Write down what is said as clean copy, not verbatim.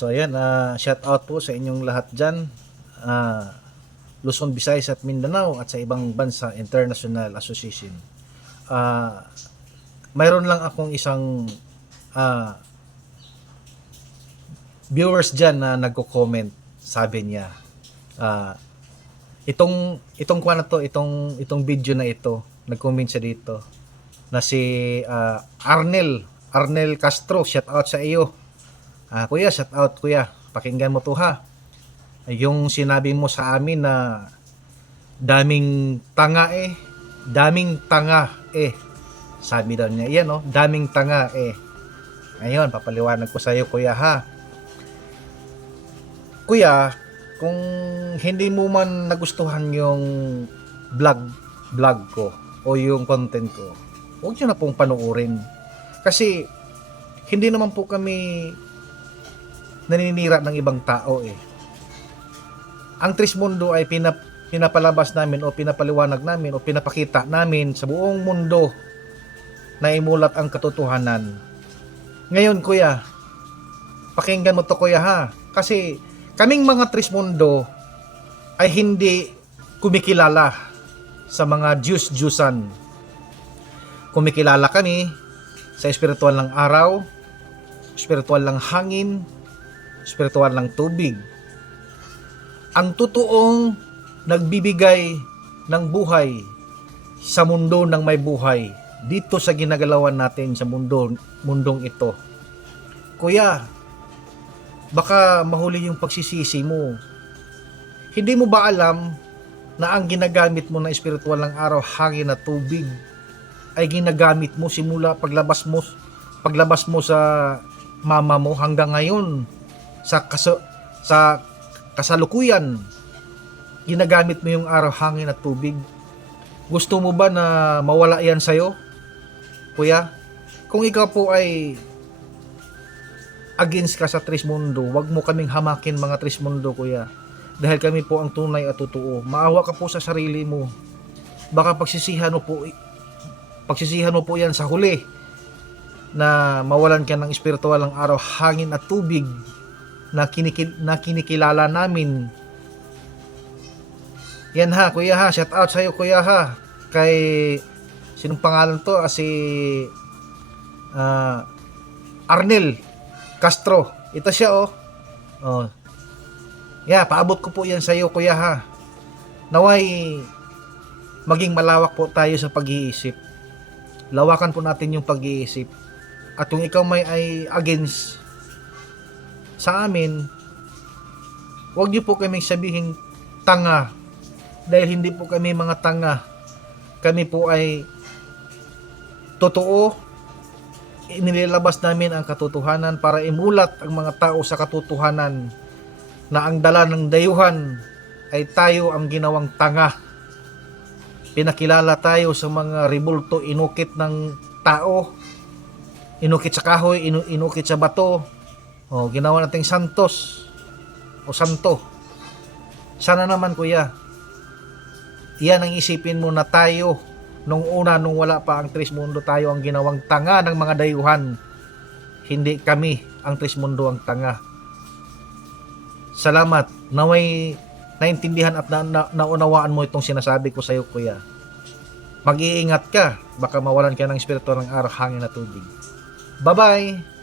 So ayan, shout out po sa inyong lahat dyan, Luzon, Visayas at Mindanao at sa ibang bansa, International Association. Mayroon lang akong isang viewers dyan na nagko-comment. Sabi niya, itong kuha na to, itong video na ito, nag-comment siya dito na si Arnel Castro. Shout out sa iyo. Kuya, shout out kuya, pakinggan mo to ha. Yung sinabi mo sa amin na daming tanga sabi daw niya, yan oh, daming tanga ngayon papaliwanag ko sa iyo kuya ha. Kuya, kung hindi mo man nagustuhan yung vlog ko o yung content ko, huwag nyo na pong panuorin, kasi hindi naman po kami naninira ng ibang tao Ang Trismundo ay pinapalabas namin o pinapaliwanag namin o pinapakita namin sa buong mundo na imulat ang katotohanan. Ngayon kuya, pakinggan mo to kuya ha, kasi kaming mga Trismundo ay hindi kumikilala sa mga Diyos-Diyusan. Kumikilala kami sa espiritual ng araw, espiritual ng hangin, espiritual ng tubig. Ang totoong nagbibigay ng buhay sa mundo ng may buhay dito sa ginagalawan natin sa mundong ito. Kuya, baka mahuli yung pagsisisi mo. Hindi mo ba alam na ang ginagamit mo na espiritual ng araw, hangin at tubig ay ginagamit mo simula paglabas mo sa mama mo hanggang ngayon sa kasalukuyan, ginagamit mo yung araw, hangin at tubig. Gusto mo ba na mawala yan sa'yo, kuya? Kung ikaw po ay against ka sa Trismundo, wag mo kaming hamakin mga Trismundo kuya, dahil kami po ang tunay at totoo. Maawa ka po sa sarili mo, baka pagsisihan mo po yan sa huli na mawalan ka ng espiritual ng araw, hangin at tubig na kinikilala namin. Yan ha kuya ha, shout out sa'yo kuya ha, kay sinong pangalan to, si Arnel Castro, ito siya paabot ko po yan sa'yo kuya ha. Naway maging malawak po tayo sa pag-iisip, lawakan po natin yung pag-iisip, at kung ikaw may ay against sa amin, huwag niyo po kaming sabihin tanga, dahil hindi po kami mga tanga. Kami po ay totoo, inilabas namin ang katotohanan para imulat ang mga tao sa katotohanan na ang dala ng dayuhan ay tayo ang ginawang tanga. Pinakilala tayo sa mga rebulto, inukit ng tao, inukit sa kahoy, inukit sa bato, ginawa nating santos o santo. Sana naman kuya, iyan ang isipin mo na tayo nung wala pa ang Trismundo, tayo ang ginawang tanga ng mga dayuhan, hindi kami ang Trismundo ang tanga. Salamat, naway naintindihan at naunawaan mo itong sinasabi ko sa iyo kuya. Mag-iingat ka, baka mawalan ka ng espiritu ng araw, hangin at tubig. Bye bye.